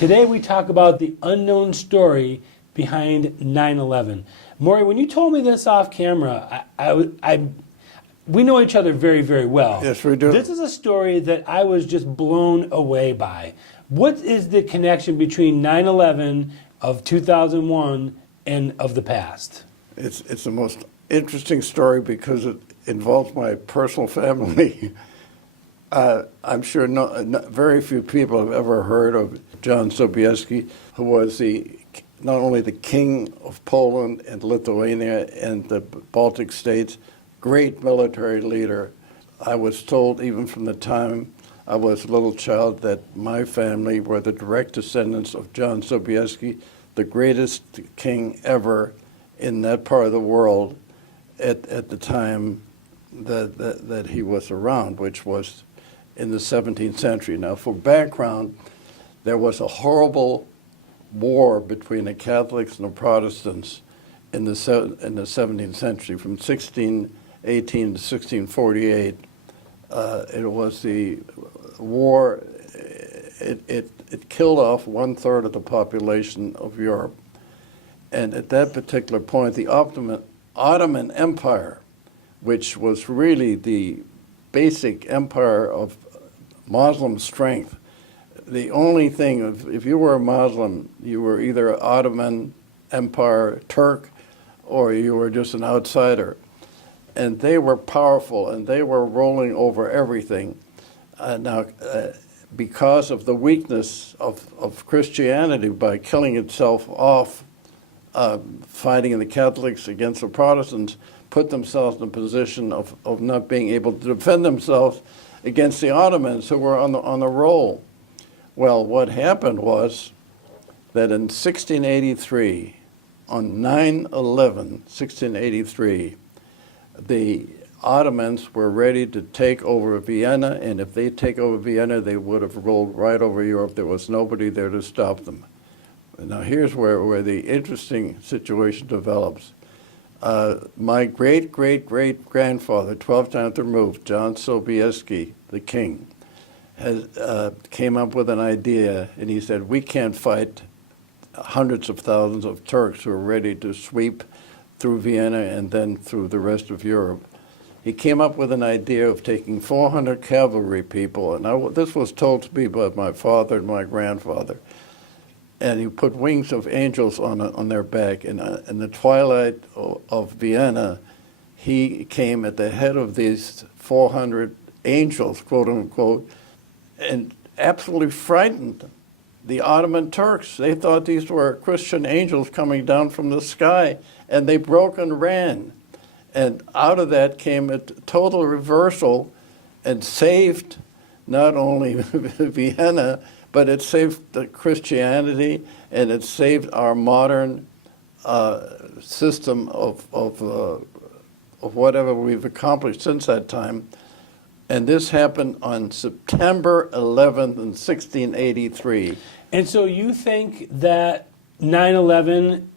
Today we talk about the unknown story behind 9/11. Maury, when you told me this off camera, we know each other very, very well. Yes, we do. This is a story that I was just blown away by. What is the connection between 9/11 of 2001 and of the past? It's the most interesting story because it involves my personal family. I'm sure very few people have ever heard of John Sobieski, who was not only the king of Poland and Lithuania and the Baltic states, great military leader. I was told even from the time I was a little child that my family were the direct descendants of John Sobieski, the greatest king ever in that part of the world at the time that he was around, which was in the 17th century. Now, for background, there was a horrible war between the Catholics and the Protestants in the 17th century, from 1618 to 1648. It was the war. It killed off 1/3 of the population of Europe, and at that particular point, the Ottoman Empire, which was really the basic empire of Muslim strength. The only thing, if you were a Muslim, you were either Ottoman Empire Turk, or you were just an outsider. And they were powerful, and they were rolling over everything. Because of the weakness of Christianity by killing itself off, fighting the Catholics against the Protestants, put themselves in a position of not being able to defend themselves against the Ottomans, who were on the roll. Well, what happened was that in 1683, on 9/11, 1683, the Ottomans were ready to take over Vienna, and if they take over Vienna, they would have rolled right over Europe. There was nobody there to stop them. Now here's where the interesting situation develops. My great-great-great-grandfather, 12 times removed, John Sobieski, the king, came up with an idea, and he said, we can't fight hundreds of thousands of Turks who are ready to sweep through Vienna and then through the rest of Europe. He came up with an idea of taking 400 cavalry people, and this was told to me by my father and my grandfather, and he put wings of angels on their back. And in the twilight of Vienna, he came at the head of these 400 angels, quote unquote, and absolutely frightened the Ottoman Turks. They thought these were Christian angels coming down from the sky, and they broke and ran. And out of that came a total reversal and saved not only Vienna, but it saved the Christianity, and it saved our modern system of whatever we've accomplished since that time. And this happened on September 11th in 1683. And so you think that 9/11,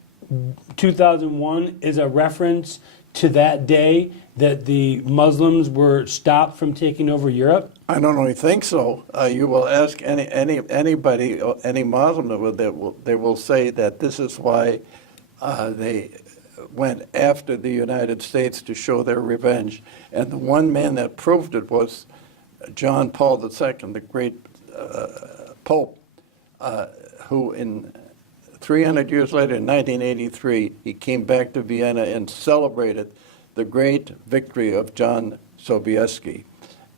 2001 is a reference to that day that the Muslims were stopped from taking over Europe? I don't only think so. You will ask anybody, any Muslim, they will say that this is why they went after the United States to show their revenge. And the one man that proved it was John Paul II, the great Pope, who in 300 years later, in 1983, he came back to Vienna and celebrated the great victory of John Sobieski.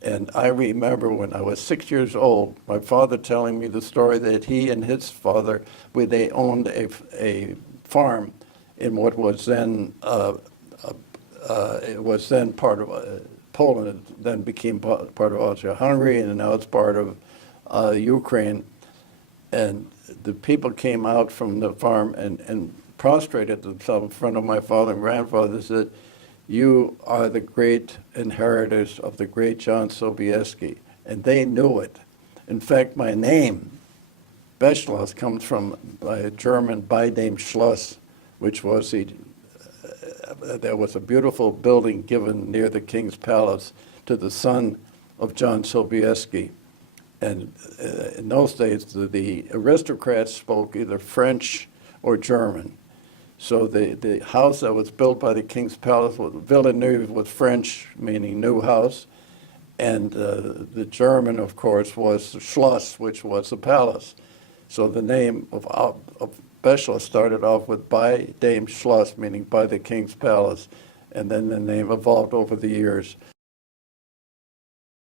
And I remember when I was 6 years old, my father telling me the story that he and his father, they owned a farm in what was then it was then part of Poland. It then became part of Austria-Hungary, and now it's part of Ukraine. And the people came out from the farm and prostrated themselves in front of my father and grandfather and said, "You are the great inheritors of the great John Sobieski." And they knew it. In fact, my name, Beschloss, comes from a German by name Schloss, which was there was a beautiful building given near the king's palace to the son of John Sobieski. And in those days, the aristocrats spoke either French or German. So the house that was built by the king's palace was Villeneuve, was French, meaning new house, and the German, of course, was Schloss, which was the palace. So the name of Beschloss started off with by dem Schloss, meaning by the king's palace, and then the name evolved over the years.